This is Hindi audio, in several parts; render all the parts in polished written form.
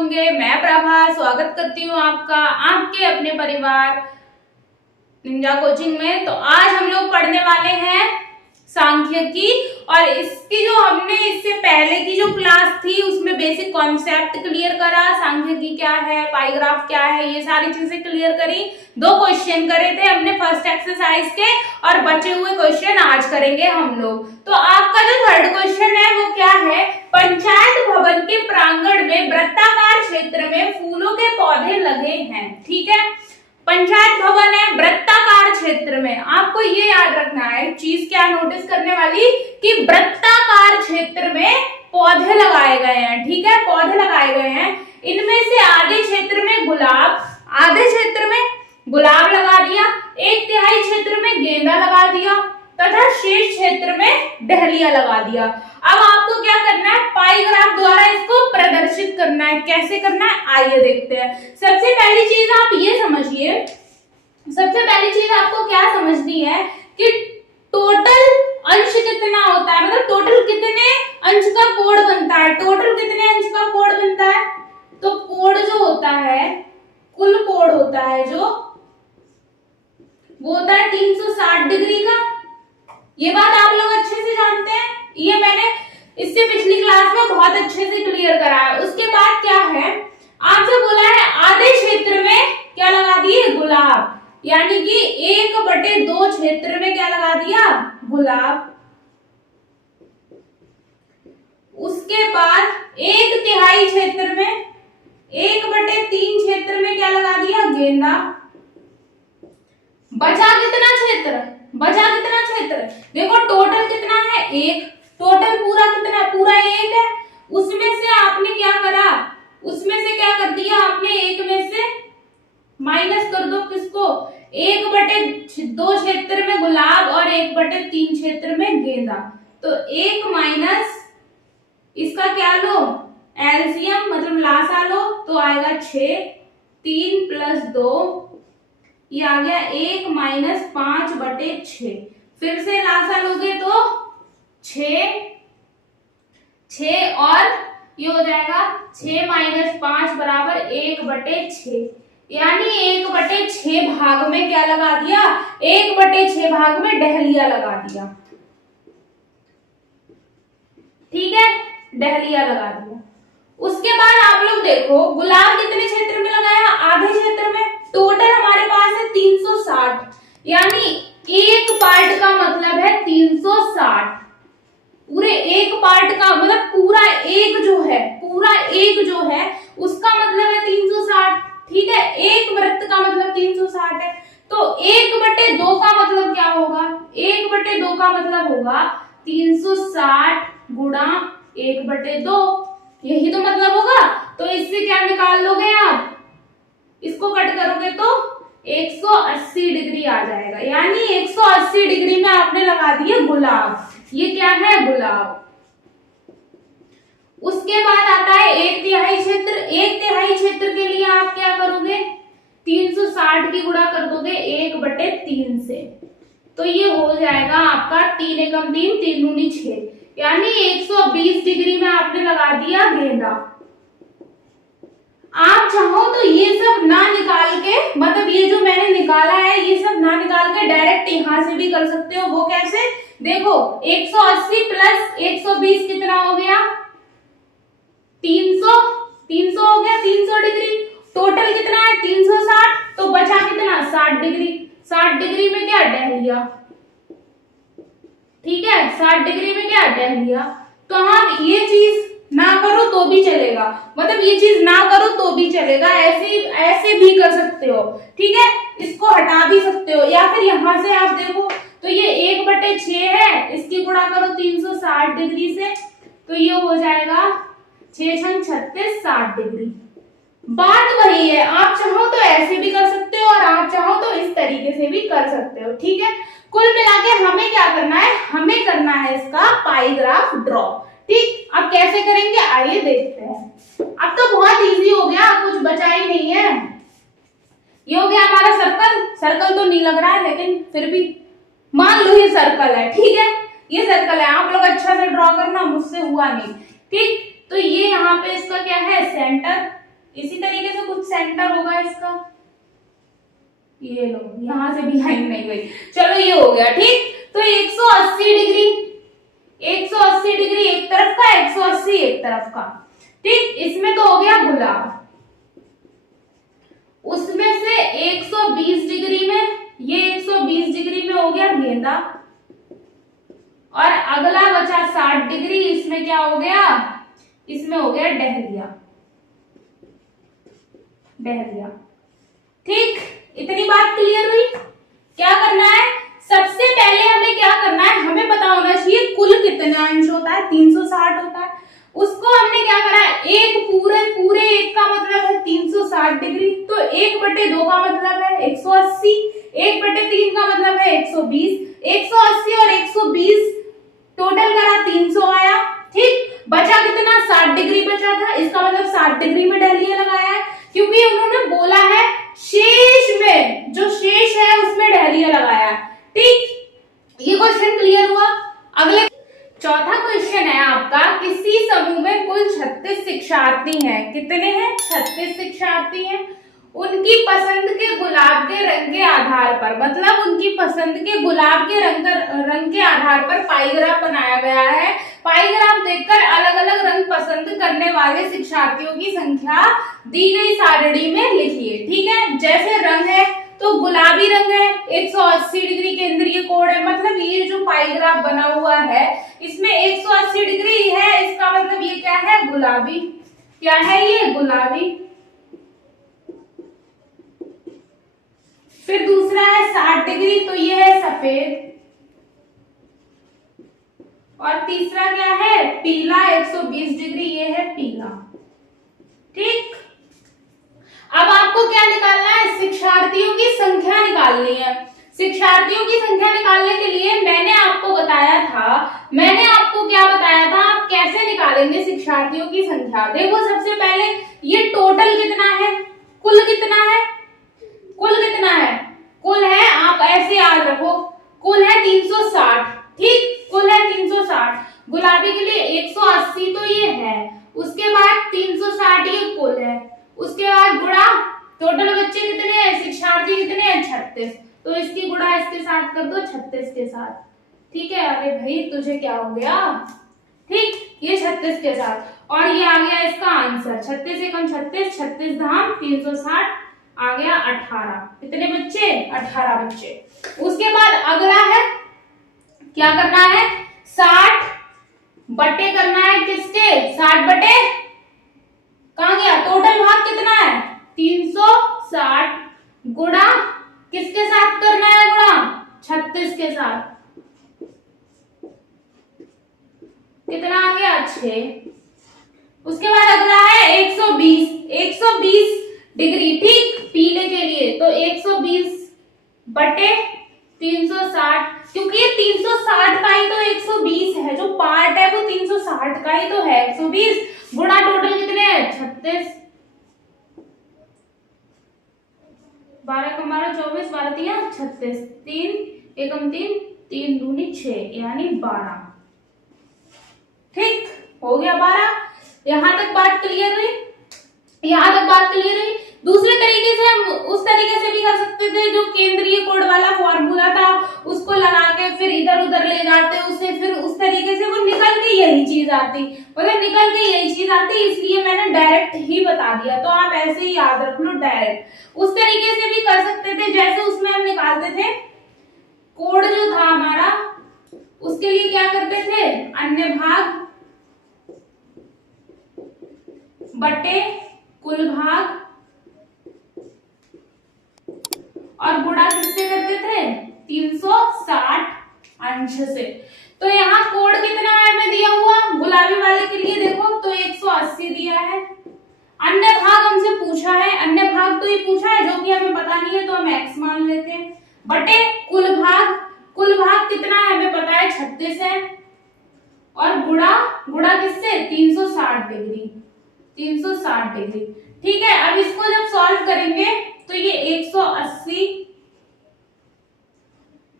होंगे। मैं प्रभा स्वागत करती हूँ आपका आपके अपने परिवार निंजा कोचिंग में। तो आज हम लोग पढ़ने वाले हैं सांख्यिकी, और इसकी जो हमने इससे पहले की जो क्लास थी उसमें बेसिक कॉन्सेप्ट क्लियर करा, सांख्यिकी क्या है, पाईग्राफ क्या है, ये सारी चीजें क्लियर करी। 2 क्वेश्चन करे थे हमने फर्स्ट एक्सरसाइज के, और बचे हुए क्वेश्चन आज करेंगे हम लोग। तो आपका जो थर्ड क्वेश्चन है वो क्या है, पंचायत भवन के प्रांगण में वृत्ताकार क्षेत्र में फूलों के पौधे लगे हैं। ठीक है, पंचायत भवन है वृत्ताकार क्षेत्र में, आपको ये याद रखना है चीज क्या नोटिस करने वाली कि वृत्ताकार क्षेत्र में पौधे लगाए गए हैं। ठीक है, पौधे लगाए गए हैं। इनमें से आधे क्षेत्र में गुलाब, आधे क्षेत्र में गुलाब लगा दिया, 1/3 क्षेत्र में गेंदा लगा दिया तथा शेष क्षेत्र में डहलिया लगा दिया। अब आपको क्या करना है, पाई ग्राफ द्वारा इसको प्रदर्शित करना है। कैसे करना है आइए देखते हैं। सबसे पहली चीज आप ये समझिए, सबसे पहली चीज आपको क्या समझनी है कि टोटल अंश कितना होता है, मतलब टोटल कितने अंश का कोण बनता है। टोटल कितने अंश का कोण बनता है, तो कोण जो होता है, कुल कोण होता है जो वो होता है 360 डिग्री का। ये बात आप लोग अच्छे से जानते हैं, ये मैंने इससे पिछली क्लास में बहुत अच्छे से क्लियर कराया। उसके बाद क्या है, आपसे बोला है आधे क्षेत्र में क्या लगा दिए, गुलाब, यानी कि 1/2 क्षेत्र में क्या लगा दिया, गुलाब। उसके बाद 1/3 क्षेत्र में, 1/3 क्षेत्र में क्या लगा दिया, गेंदा। बचा कितना क्षेत्र, बचा कितना क्षेत्र, देखो टोटल कितना है 1, टोटल पूरा कितना, पूरा 1 है। उसमें से आपने क्या करा, उसमें से क्या कर दिया आपने, 1 में से माइनस कर दो किसको, 1/2 क्षेत्र में गुलाब और 1/3 क्षेत्र में गेंदा। तो 1 माइनस इसका क्या लो, एलसीएम मतलब लासा लो, तो आएगा 6, 3 + 2 ये आ गया 1 - 5/6। फिर से लासा लोगे तो 6 और ये हो जाएगा 6 - 5 = 1/6, यानी 1/6 भाग में क्या लगा दिया, 1/6 भाग में डहलिया लगा दिया। ठीक है, डहलिया लगा दिया। उसके बाद आप लोग देखो गुलाब कितने क्षेत्र में लगाया, आधे क्षेत्र में। टोटल हमारे पास है 360, यानी एक पार्ट का मतलब है 360, पूरे एक पार्ट का मतलब पूरा एक जो है, पूरा एक जो है उसका मतलब है 360। ठीक है, एक वृत्त का मतलब 360 है। तो 1/2 का मतलब क्या होगा, 1/2 का मतलब होगा 360 गुणा 1/2, यही तो मतलब होगा। तो इससे क्या निकाल लोगे आप, इसको कट करोगे तो 180 डिग्री आ जाएगा, यानी 180 डिग्री में आपने लगा दिए गुलाब। ये क्या है, गुलाब। उसके बाद आता है 1/3 क्षेत्र। 1/3 क्षेत्र के लिए आप क्या करोगे, 360 की गुणा कर दोगे 1/3 से, तो ये हो जाएगा आपका 3 एकम 3, 3 दूनी 6, यानी 120 डिग्री में आपने लगा दिया गेंदा। आप चाहो तो ये सब ना निकाल के, मतलब ये जो मैंने निकाला है ये सब ना निकाल के डायरेक्ट यहां से भी कर सकते हो। वो कैसे, देखो 180 + 120 कितना हो गया, 300 हो गया, 300 डिग्री। टोटल कितना है 360, तो बचा कितना 60 डिग्री। 60 डिग्री में क्या, डहलिया। ठीक है, 60 डिग्री में क्या, डहलिया। तो हम ये चीज ना करो तो भी चलेगा, मतलब ये चीज ना करो तो भी चलेगा, ऐसे भी कर सकते हो। ठीक है, इसको हटा भी सकते हो, या फिर यहां से आप देखो तो ये 1/6 है, इसकी गुणा करो 360 डिग्री से, तो ये हो जाएगा 6 × 36 60 डिग्री। बात वही है, आप चाहो तो ऐसे भी कर सकते हो और आप चाहो तो इस तरीके से भी कर सकते हो। ठीक है, कुल मिला के हमें क्या करना है, हमें करना है इसका पाई ग्राफ ड्रॉ। ठीक, अब कैसे करेंगे आइए देखते हैं। अब तो बहुत इजी हो गया, कुछ बचा ही नहीं है। ये हो गया हमारा सर्कल। सर्कल तो नहीं लग रहा है लेकिन फिर भी मान लो ये सर्कल है। ठीक है, ये सर्कल है, आप लोग अच्छा से ड्रॉ करना, मुझसे हुआ नहीं। ठीक, तो ये यहाँ पे इसका क्या है, सेंटर, इसी तरीके से कुछ सेंटर होगा इसका, ये लो यहां से भी लाइन नहीं गई, चलो ये हो गया ठीक। तो 180 डिग्री, 180 डिग्री एक तरफ का, 180 एक तरफ का, ठीक। इसमें तो हो गया गुलाब। उसमें से 120 डिग्री में, ये 120 डिग्री में हो गया गेंदा, और अगला बचा 60 डिग्री, इसमें क्या हो गया, इसमें हो गया डहलिया, डहलिया, ठीक। इतनी बात क्लियर हुई। क्या करना है, सबसे पहले हमें क्या करना है, हमें पता होना चाहिए कुल कितना अंश होता है, 360 होता है। उसको हमने क्या करा है, एक पूरे एक का मतलब है 360 डिग्री, तो 1/2 का मतलब है 180, 1/3 का मतलब है 120, 180 और 120 टोटल करा 300 आया, ठीक। बचा कितना, 60 डिग्री बचा था, इसका मतलब 60 डिग्री में डहलिया लगाया है, क्योंकि उन्होंने बोला है शेष में, जो शेष है उसमें डहलिया लगाया, ठीक। ये क्वेश्चन क्लियर हुआ। अगले चौथा क्वेश्चन है आपका, किसी समूह में कुल 36 शिक्षार्थी हैं। कितने हैं, 36 शिक्षार्थी हैं। उनकी पसंद के गुलाब के रंग के आधार पर, मतलब उनकी पसंद के गुलाब के रंग के आधार पर पाईग्राफ बनाया गया है। पाईग्राफ देखकर अलग अलग रंग पसंद करने वाले शिक्षार्थियों की संख्या दी गई सारणी में लिखिए, ठीक है। जैसे रंग है तो गुलाबी रंग है, 180 डिग्री केंद्रीय कोण है, मतलब ये जो पाईग्राफ बना हुआ है इसमें 180 डिग्री है, इसका मतलब ये क्या है, गुलाबी। क्या है ये, गुलाबी। फिर दूसरा है 60 डिग्री, तो ये है सफेद। और तीसरा क्या है, पीला, 120 डिग्री, ये है पीला, ठीक। अब आपको क्या निकालना है, शिक्षार्थियों की संख्या निकालनी है। शिक्षार्थियों की संख्या निकालने के लिए मैंने आपको बताया था, मैंने आपको क्या बताया था, आप कैसे निकालेंगे शिक्षार्थियों की संख्या। देखो सबसे पहले ये टोटल कितना है, कुल कितना है, कुल कितना है, कुल है, आप ऐसे याद रखो, कुल है 360, ठीक। कुल है 360, गुलाबी के लिए 180 तो ये है, उसके बाद 360 ये कुल है, उसके बाद गुणा, टोटल बच्चे कितने हैं, शिक्षार्थी कितने हैं, 36, तो इसकी गुणा इसके साथ कर दो, 36 के साथ, ठीक है। अरे भाई तुझे क्या हो गया, ठीक, ये 36 के साथ, और ये आ गया इसका आंसर, 36 एकम 36, 36 धाम 360, आ गया 18। कितने बच्चे, 18 बच्चे। उसके बाद अगला है, क्या करना है, 60 बटे करना है, किसके, 60 बटे, कहां गया, टोटल भाग कितना है 360, गुणा किसके साथ करना है, गुणा 36 के साथ, कितना आ गया 6। उसके बाद अगला है 120, 120 डिग्री, ठीक, पीले के लिए, तो 120 बटे 360, क्योंकि ये 360 का ही तो 120 है, जो पार्ट है वो 360 का ही तो है, 120 गुणा टोटल कितने हैं 36, 12 का 12 24, 12 तिया 36, 3 एकम 3, 3 दूनी 6, यानी 12, ठीक हो गया 12। यहां तक बात क्लियर हुई, यहां तक बात क्लियर हुई। दूसरे तरीके से हम उस तरीके से भी कर सकते थे, जो केंद्रीय कोड वाला फॉर्मूला था उसको लगा के फिर इधर उधर ले जाते, उससे फिर उस तरीके से वो निकल के यही चीज आती, मतलब निकल के यही चीज आती, इसलिए मैंने डायरेक्ट ही बता दिया, तो आप ऐसे ही याद रख लो डायरेक्ट। उस तरीके से भी कर सकते थे, जैसे उसमें हम निकालते थे कोड जो था हमारा, उसके लिए क्या करते थे, अन्य भाग बटे कुल भाग, और गुणा किससे करते थे, 360 अंश से। तो यहाँ कोड कितना है हमें दिया हुआ, गुलाबी वाले के लिए देखो तो 180 दिया है। अन्य भाग हमसे पूछा है, अन्य भाग तो ये पूछा है जो कि हमें पता नहीं है, तो हम x मान लेते हैं, बटे कुल भाग, कुल भाग कितना है हमें पता है 36 है, और गुणा, गुणा किससे 360 डिग्री, 360 डिग्री, ठीक है। अब इसको जब सॉल्व करेंगे तो ये 180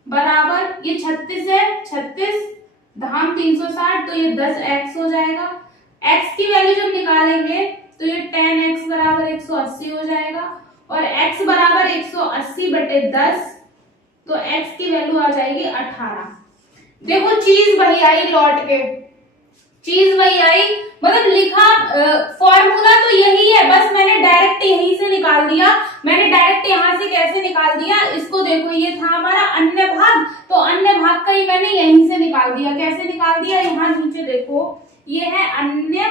बराबर ये 36 है, 36 धाम 360, तो ये 10x हो जाएगा। x की वैल्यू जब निकालेंगे तो ये 10x बराबर 180 हो जाएगा और x बराबर 180 बटे 10, तो x की वैल्यू आ जाएगी 18। देखो चीज वही आई, लौट के चीज वही आई, मतलब लिखा फॉर्मूला तो यही है, बस मैंने डायरेक्ट यहीं से निकाल दिया। मैंने डायरेक्ट यहां से कैसे निकाल दिया, इसको देखो, ये था हमारा अन्य भाग, तो अन्य भाग का ही मैंने यहीं से निकाल दिया। कैसे निकाल दिया, यहाँ नीचे देखो, ये है अन्य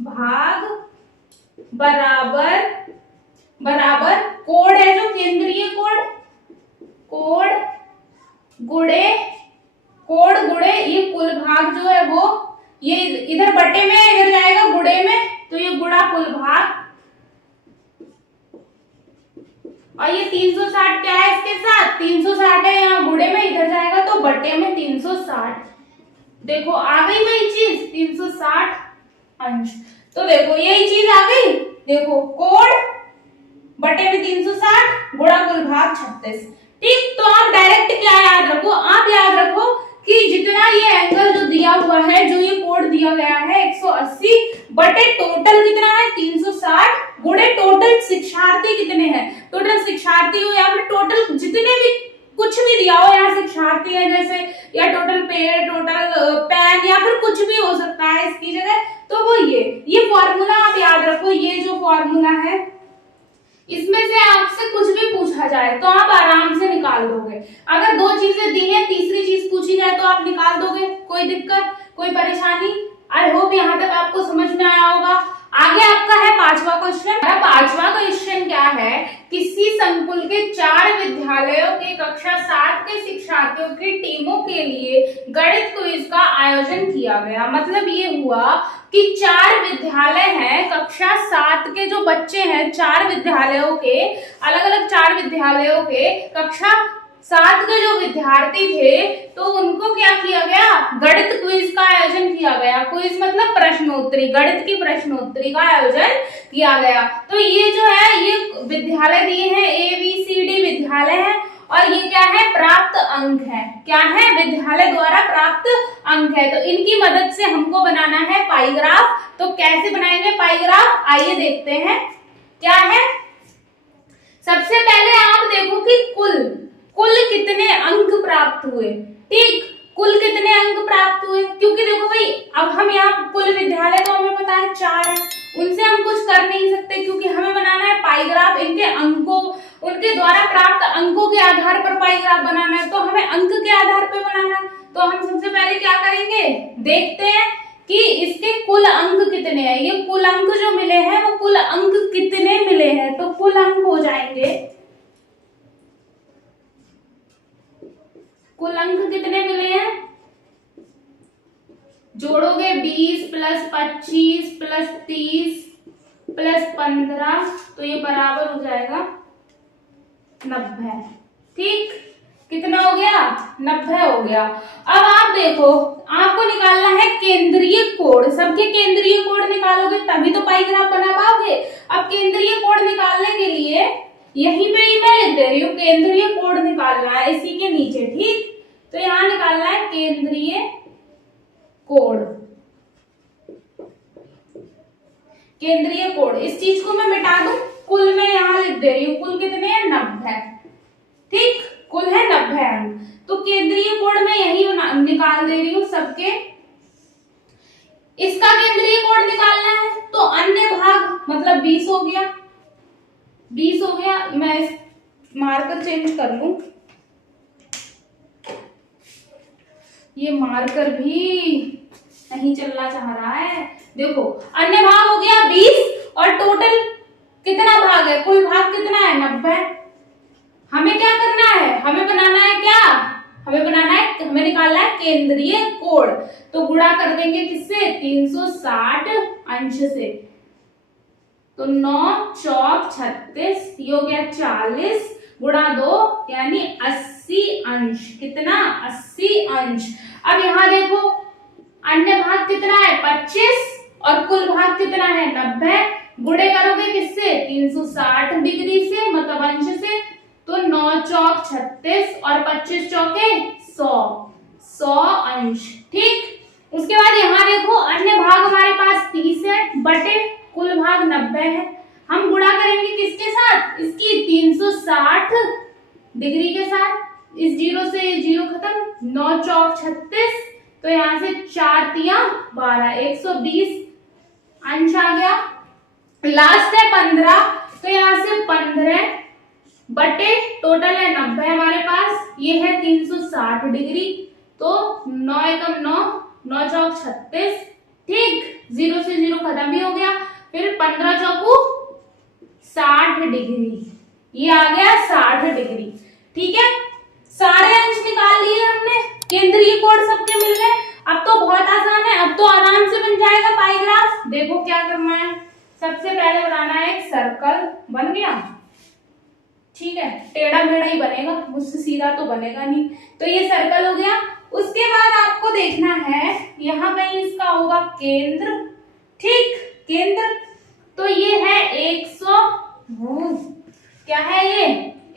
भाग बराबर बराबर कोड है जो केंद्रीय कोड गुड़े ये कुल भाग जो है वो, ये इधर बटे में इधर जाएगा गुड़े में, तो ये गुड़ा कुल भाग, और ये 360 क्या है इसके साथ, 360 है यहाँ गुड़े में, इधर जाएगा तो बटे में 360। देखो आ गई वही चीज 360 अंश, तो देखो यही चीज आ गई। देखो कोड बटे में 360 गुणा कुल भाग 36। ठीक, तो आप डायरेक्ट क्या याद रखो, आप याद रखो कि जितना ये एंगल जो दिया हुआ है, जो ये कोण दिया गया है 180 बटे टोटल कितना है 360 गुणे टोटल शिक्षार्थी कितने हैं, टोटल शिक्षार्थी हो या फिर टोटल जितने भी कुछ भी दिया हो, यहाँ शिक्षार्थी है जैसे, या टोटल पेड़, टोटल पैन, या फिर कुछ भी हो सकता है इसकी जगह, तो वो ये फॉर्मूला आप याद रखो। ये जो फॉर्मूला है इसमें से आपसे कुछ भी पूछा जाए तो आप आराम से निकाल दोगे। अगर दो चीजें दी है, तीसरी चीज पूछी जाए तो आप निकाल दोगे, कोई दिक्कत, कोई परेशानी। आई होप यहाँ तक आपको समझ में आया होगा। आगे आपका है 5वां क्वेश्चन। 5वां क्वेश्चन क्या है, किसी संकुल के 4 विद्यालयों के कक्षा 7 के शिक्षार्थियों की टीमों के लिए गणित क्विज का आयोजन किया गया। मतलब ये हुआ कि 4 विद्यालय हैं, कक्षा 7 के जो बच्चे हैं, 4 विद्यालयों के, अलग अलग 4 विद्यालयों के कक्षा 7 के जो विद्यार्थी थे, तो उनको क्या किया गया, गणित क्विज का आयोजन किया गया। क्विज मतलब प्रश्नोत्तरी, गणित की प्रश्नोत्तरी का आयोजन किया गया। तो ये जो है, ये विद्यालय दिए हैं, ABCD विद्यालय है, और ये क्या है, प्राप्त अंक है। क्या है, विद्यालय द्वारा प्राप्त अंक है। तो इनकी मदद से हमको बनाना है पाई ग्राफ। तो कैसे बनाएंगे पाई ग्राफ, आइए देखते हैं। क्या है, सबसे पहले आप देखो कि कुल कितने अंक प्राप्त हुए। ठीक, कुल कितने अंक प्राप्त हुए, क्योंकि देखो भाई, अब हम यहाँ कुल विद्यालय तो हमें पता है 4 है, उनसे हम कुछ कर नहीं सकते, क्योंकि हमें बनाना है पाई ग्राफ। इनके अंकों, उनके द्वारा प्राप्त अंकों के आधार पर पाई ग्राफ बनाना है, तो हमें अंक के आधार पर बनाना है। तो हम सबसे पहले क्या करेंगे, देखते हैं कि इसके कुल अंक कितने हैं। ये कुल अंक जो मिले हैं, वो कुल अंक कितने मिले हैं, तो कुल अंक हो जाएंगे, कुल अंक कितने मिले हैं, जोड़ोगे 20 प्लस 25 प्लस 30 प्लस 15, तो ये बराबर हो जाएगा 90। ठीक, कितना हो गया, 90 हो गया। अब आप देखो, आपको निकालना है केंद्रीय कोण। सबके केंद्रीय कोण निकालोगे तभी तो पाई ग्राफ बना पाओगे। अब केंद्रीय कोण निकालने के लिए यहीं पे ही मैं लिख दे रही हूँ, केंद्रीय कोण निकालना है इसी के नीचे। ठीक, तो यहां निकालना है केंद्रीय कोण। केंद्रीय कोण, इस चीज को मैं मिटा दूं, कुल में यहां लिख दे रही हूँ, कुल कितने हैं, 90। ठीक, कुल है 90 अंक। तो केंद्रीय कोण में यही निकाल दे रही हूँ सबके। इसका केंद्रीय कोण निकालना है, तो अन्य भाग मतलब 20 हो गया, 20 हो गया। मैं मार्कर चेंज कर लूं, ये मार्कर भी नहीं चलना चाह रहा है। देखो, अन्य भाग हो गया 20, और टोटल कितना भाग है, कुल भाग कितना है, 90। हमें क्या करना है, हमें बनाना है क्या, हमें बनाना है, हमें निकालना है केंद्रीय कोण। तो गुणा कर देंगे किससे, 360 अंश से। तो 9 चौक 36, ये हो गया 40 गुणा 2 यानी 80 अंश। कितना, 80 अंश। अब यहाँ देखो, अन्य भाग कितना है, 25, और कुल भाग कितना है, 90। गुणे करोगे किससे, 360 डिग्री से, मतलब अंश से। तो 9 चौक 36 और 25 चौके 100 अंश। ठीक, उसके बाद यहाँ देखो, अन्य भाग हमारे पास 30 है बटे कुल भाग 90 है। हम गुणा करेंगे किसके साथ, इसकी 360 डिग्री के साथ। इस जीरो से ये जीरो खत्म, 9 चौक 36, तो यहाँ से 4 तिया 12, 120 अंश आ गया। लास्ट है 15, तो यहाँ से 15 बटे टोटल है 90 हमारे पास, ये है 360 डिग्री, तो 9 एकम 9, 9 चौक 36, ठीक, जीरो से जीरो खत्म भी हो गया। फिर 15 चौकू 60 डिग्री, ये आ गया 60 डिग्री, ठीक है। सारे अंश निकाल लिए हमने, केंद्रीय कोण सबके मिल गए। अब तो बहुत आसान है, अब तो आराम से बन जाएगा पाई ग्राफ। देखो क्या करना है, सबसे पहले बनाना है एक सर्कल, बन गया, ठीक है, टेढ़ा मेढ़ा ही बनेगा, मुझसे सीधा तो बनेगा नहीं। तो ये सर्कल हो गया। उसके बाद आपको देखना है यहाँ कहीं इसका होगा केंद्र, ठीक, केंद्र, तो ये है 100, क्या है ये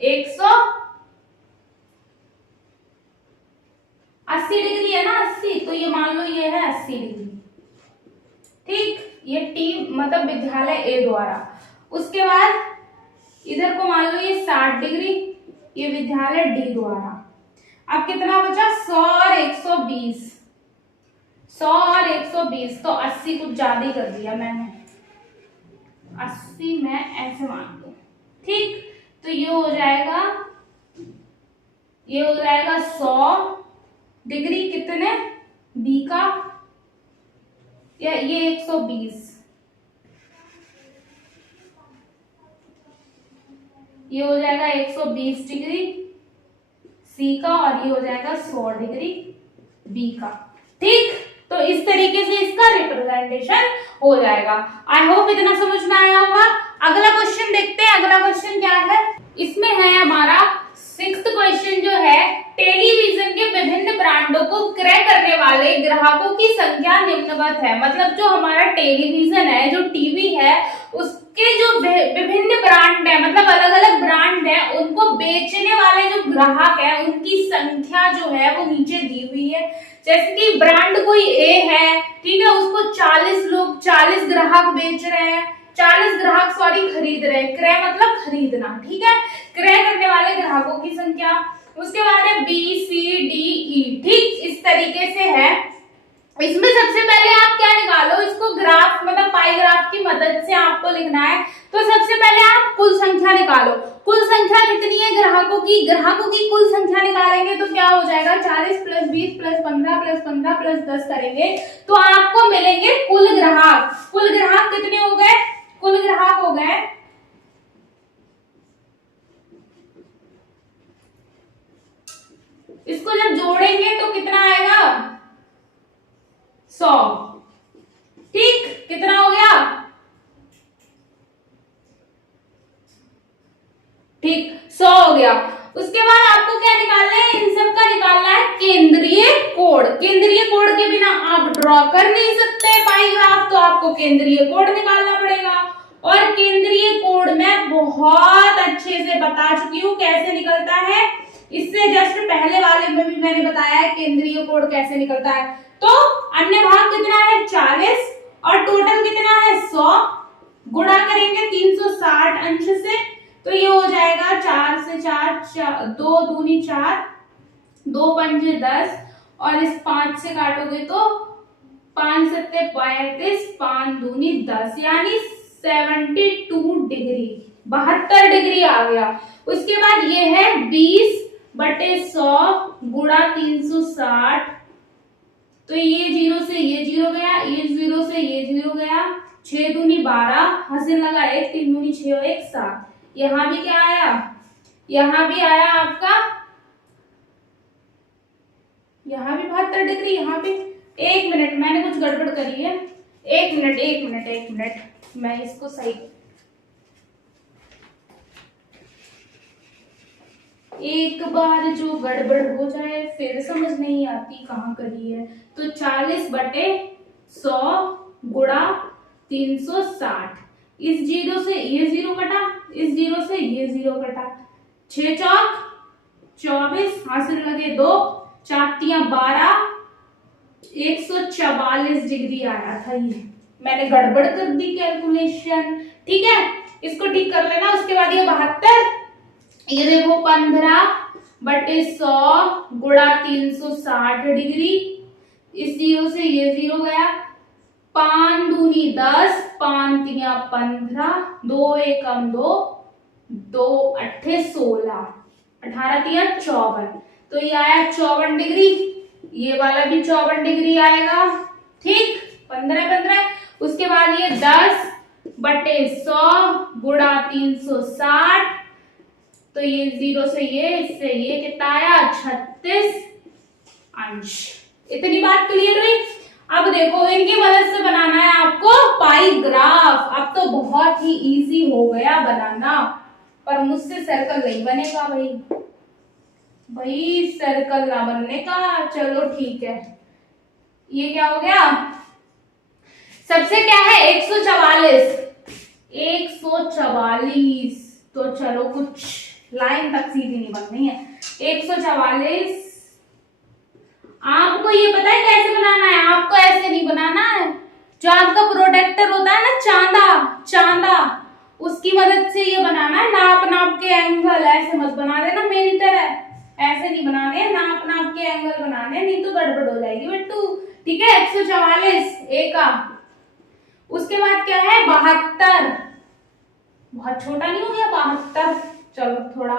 180 डिग्री है ना, 80, तो ये मान लो ये है 80 डिग्री, ठीक, ये टी मतलब विद्यालय ए द्वारा। उसके बाद इधर को मान लो ये 60 डिग्री, ये विद्यालय डी द्वारा। अब कितना बचा, 100 और 120, 100 और 120, तो 80 कुछ ज्यादा ही कर दिया मैंने, 80 मैं ऐसे मान लूं, ठीक, तो ये हो जाएगा 100 डिग्री कितने बी का, या ये 120, ये हो जाएगा 120 डिग्री सी का, और ये हो जाएगा 100 डिग्री बी का, ठीक। तो इस तरीके से इसका रिप्रेजेंटेशन हो जाएगा। आई होप इतना समझ में आया होगा। अगला क्वेश्चन देखते हैं। अगला क्वेश्चन क्या है, इसमें है हमारा 6th क्वेश्चन जो है, टेलीविजन के विभिन्न ब्रांडों को क्रय करने वाले ग्राहकों की संख्या निम्नवत है। मतलब जो हमारा टेलीविजन है, जो टीवी है, उसके जो विभिन्न ब्रांड है, मतलब अलग अलग ब्रांड है, उनको बेचने वाले जो ग्राहक है उनकी संख्या जो है वो नीचे दी हुई है। जैसे कि ब्रांड कोई ए है, ठीक है, उसको 40 ग्राहक बेच रहे हैं, 40 ग्राहक खरीद रहे हैं, क्रय मतलब खरीदना, ठीक है, क्रय करने वाले ग्राहकों की संख्या। उसके बाद है बी सी डी ई, ठीक, इस तरीके से है। इसमें सबसे पहले आप क्या निकालो, इसको ग्राफ मतलब पाई ग्राफ की मदद से आपको लिखना है। तो सबसे पहले आप कुल संख्या निकालो, कुल संख्या कितनी है ग्राहकों की कुल संख्या निकालेंगे तो क्या हो जाएगा, 40 + 20 + 15 + 15 + 10 करेंगे तो आपको मिलेंगे कुल ग्राहक। कुल ग्राहक कितने हो गए, कुल ग्राहक हो गए, इसको जब जोड़ेंगे तो कितना आएगा, 100, ठीक, कितना हो गया, ठीक, 100 हो गया। उसके बाद आपको क्या निकालना है, इन सब का निकालना है केंद्रीय कोण। केंद्रीय कोण के बिना आप ड्रॉ कर नहीं सकते पाई ग्राफ, तो आपको केंद्रीय कोण निकालना पड़ेगा। और केंद्रीय कोण मैं बहुत अच्छे से बता चुकी हूँ कैसे निकलता है, इससे जस्ट पहले वाले में भी मैंने बताया है केंद्रीय कोण कैसे निकलता है। तो अन्य भाग कितना है, 40, और टोटल कितना है, 100, गुणा करेंगे 360 अंश से, तो ये हो जाएगा 4 से 4, 2 दूनी 4, 2 पंजे 10, और इस 5 से काटोगे तो 5 सत्ते 35, 5 दूनी 10, यानी 72 डिग्री, 72 डिग्री आ गया। उसके बाद ये है 20/100 गुणा 360, तो ये 0 से ये 0 गया, ये 0 से ये 0 गया, 6 दूनी 12, हंसी लगा 1, 3 दूनी 6 और 1 7। यहाँ भी क्या आया, यहाँ भी आया आपका, यहाँ भी 72 डिग्री, यहाँ पे 1 मिनट मैंने कुछ गड़बड़ करी है, 1 मिनट मैं इसको सही, एक बार जो गड़बड़ हो जाए फिर समझ नहीं आती कहाँ करी है। तो 40/100 गुणा 360, इस 0 से ये 0 कटा, इस 0 से ये 0 कटा, 6 चौक 24, हासिल लगे 2, 4 तियां 12, 144 डिग्री आया था ये, मैंने गड़बड़ कर दी कैलकुलेशन, ठीक है, इसको ठीक कर लेना। उसके बाद ये 72, ये देखो 15/100 गुणा 360 डिग्री, इस 0 से ये 0 गया, 5 दूनी 10, 5 तिया 15, 2 एकम 2, 2 अट्ठे 16, 18 तिया 54, तो ये आया 54 डिग्री, ये वाला भी 54 डिग्री आएगा, ठीक, 15 उसके बाद ये 10/100 गुणा 360, तो ये 0 से ये, इससे ये कितना आया 36 अंश। इतनी बात क्लियर हुई। अब देखो इनकी मदद से बनाना है आपको पाई ग्राफ। अब तो बहुत ही इजी हो गया बनाना, पर मुझसे सर्कल नहीं बनेगा भाई सर्कल ना बनने का। चलो ठीक है, ये क्या हो गया, सबसे क्या है 144, 144, तो चलो कुछ लाइन तक सीधी नहीं बननी है। 144, आपको ये पता है कैसे बनाना है, आपको ऐसे नहीं बनाना है। चांद का प्रोटेक्टर होता है ना, चांदा, उसकी मदद से ये बनाना है, नाप के एंगल, ऐसे मत बना देना मेरी तरह, ऐसे नहीं बनाने, नाप के एंगल बनाने, नहीं तो गड़बड़ हो जाएगी बेटू, ठीक है। 144 ए का, उसके बाद क्या है 72, बहुत छोटा नहीं हो गया 72, चलो थोड़ा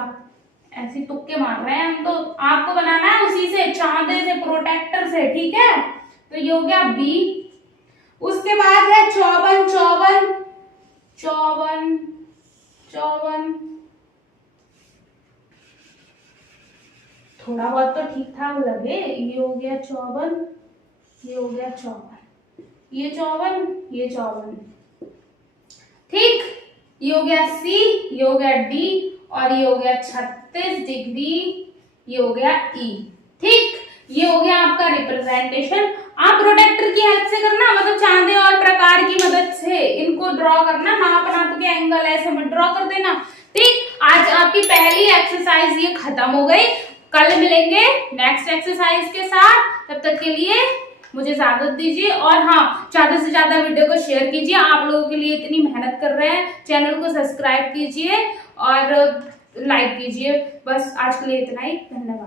ऐसे तुक्के मार रहे हैं हम तो, आपको बनाना है उसी से, चांदे से, प्रोटेक्टर से, ठीक है। तो ये हो गया बी। उसके बाद है 54, थोड़ा बहुत तो ठीक ठाक लगे, ये हो गया 54, ये हो गया 54, ये 54, ये 54, ठीक, ये हो गया सी, ये हो गया डी, और ये हो गया 36 डिग्री, ये हो गया ई, ठीक। ये हो गया आपका रिप्रेजेंटेशन। आप प्रोटेक्टर की हेल्प से करना, मतलब चांदे और प्रकार की मदद से इनको ड्रॉ करना, नाप के एंगल ऐसे मत ड्रॉ कर देना, ठीक। आज आपकी पहली एक्सरसाइज ये खत्म हो गई, कल मिलेंगे नेक्स्ट एक्सरसाइज के साथ, तब तक के लिए मुझे इजाजत दीजिए। और हाँ, ज्यादा से ज्यादा वीडियो को शेयर कीजिए, आप लोगों के लिए इतनी मेहनत कर रहे हैं, चैनल को सब्सक्राइब कीजिए और लाइक कीजिए। बस आज के लिए इतना ही, धन्यवाद।